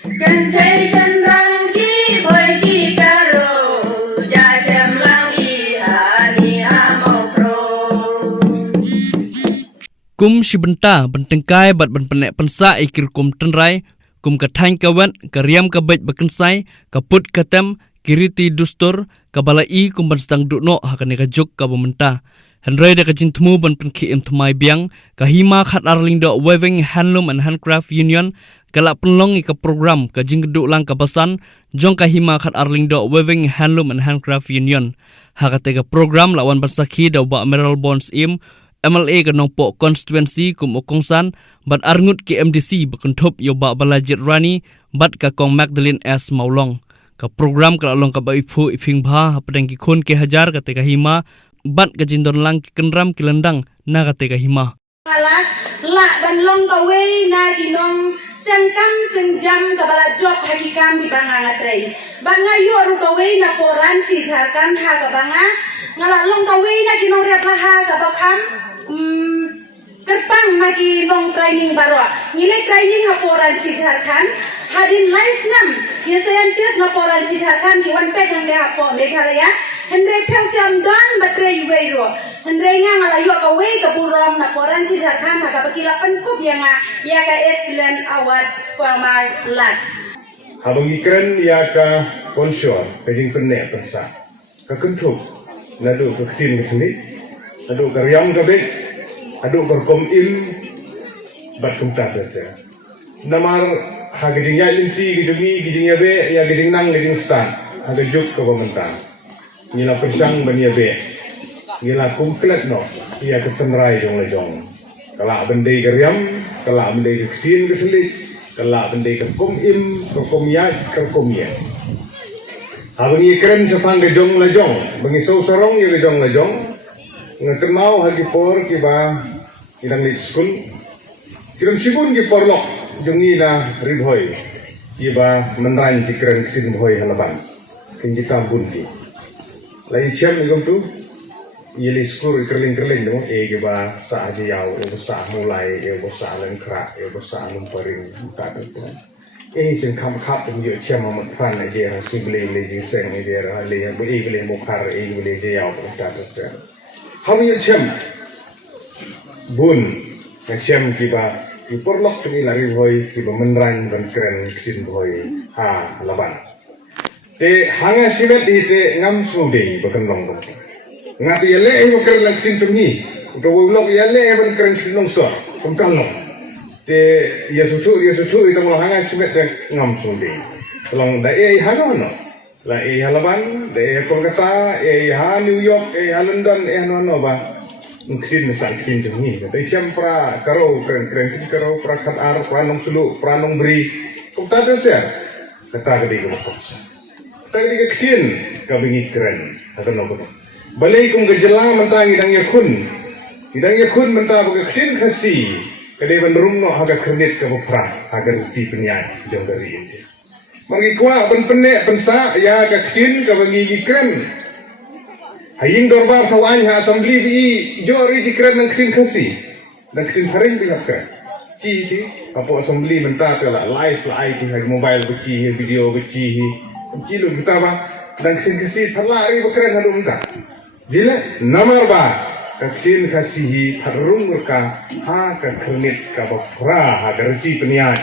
Kentai cendang ki boy ki karo jajam lang iha ni amau pro. Kum si benta bentengkai bat benpenek pensa ikir kum tenrai kum kathain kawan kariam kabej bekensai kaput katem kiriti dustur kabalai kum benstang dukno hakane kajuk kabamenta. Henry de kajin temu ban penki im tmai biang kahima khat arlindo Weaving Handloom and Handcraft Union galak penlong ika program kajing geduk lang kapasan jong kahima khat arlindo Weaving Handloom and Handcraft Union hakate ka program lawan bansaki da ba Emerald Bonds im MLA kanong po constituency kum okongsan bat arngut ke MDC bekentup yo ba balajit rani bat ka kong Magdalene S Maulong ka program kalalong ka ba ipu iping bha hapadang ki khun ke hajar kate kahima bat kajindon lang kenram kilendang na kate kahima Alak lak ban long kawe na kinong sengkam senjam kabala job hakikam di banga ngatrai banga yu aru kawe na poran si jarkan ha kabanga ngalak long kawe na kinong riat laha kabakam kerpang na kinong training barwa nile training ha poran si jarkan hadin laisnam ye scientist na poran si jarkan ki wan pe jang de ha po de khalaya Hendrai pelsiam dan baterai wero. Hendrai ngala yo ka we ka burom na poran si jarkan ha ka pakila penkup yang ya ka excellent award farmer land. Habang ikren ya ka konsyol kajing penek persa. Ka kentup nadu ka ktin ka sini. Nadu ka riam ka bek. Adu ka kom im bat kumta persa. Namar ha kajing ya linti kajing kajing ya be ya kajing nang kajing stan. Ha kajuk ka pementang. Nila persang bania be, nila komplit no, ia ketenrai jong lejong. Kalak bendai keriam, kalak bendai keksin keselit, kalak bendai kekom im, kekom yat, kekom yat. Abang ikren sepang kejong lejong, bengisau sorong ia kejong lejong. Ngekenau hagi por kiba idang lit skul, kiram sikun ki porlok jong ila ridhoi, kiba menran cikren kesin hoi halaban, kinjita bunti. Lain siam igom tu, yeli skur kerling dong. Ba sa aja yau, sa mulai, sa lengkrak, sa lumparing, tak tu. Sing kam kap pun yo siam amat fan aja, si beli jing seng aja, le beli mukar, beli jauh tak tu. Ham yo siam, bun, siam kiba, kiporlok tu lari boy, kiba menran dan keren kecil boy, laban. Te hanga sibat ite ngam sude bakan long dong. Ngati yale yo ker lang sin tungi. Uto ulok yale ban keren sin long so. Kumkan long. Te ya susu ite mo hanga sibat ngam sude. Long da hano no. La halaban, da Kolkata, ha New York, ha London, no ba. Mungkin mesang sin tungi. Te siam pra karo keren karo pra khat pranong sulu, pranong beri. Kumta tu sia. Kata gede ko. Tadi keksin kabingi keren atau nopo. Balai kum gejala mentang idang yakun mentang keksin kasi kadai bandrum no haga kredit ke bopra agar uti penyai jong dari ini. Mangi kuah penek pensa ya keksin kabingi keren. Haying dorbar sawan ha assembly bi jori keren nang keksin kasi dan keksin kering pihak keren. Ci apa assembly mentang kala live ki mobile beci video beci kilo kita ba dan kesi terlari berkeren halu minta. Jila namar ba keksin kasih harung mereka ha kekernit kabafra ha gerci peniat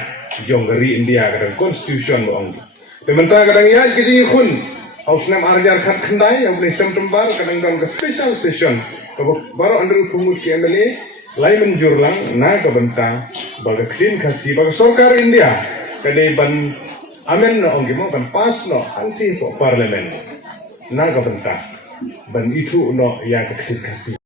jong gari India kadang constitution boong. Tementang kadang ya kejing kun haus nam arjar khat kendai yang boleh semtembar kadang dalam ke special session baru andru pumut ki MLA lain menjurlang na kebentang baga keksin kasih baga sorkar India kadai ban amen no ongi mo kan pas no anti po parlemen naga benta ban itu no ya keksin kasi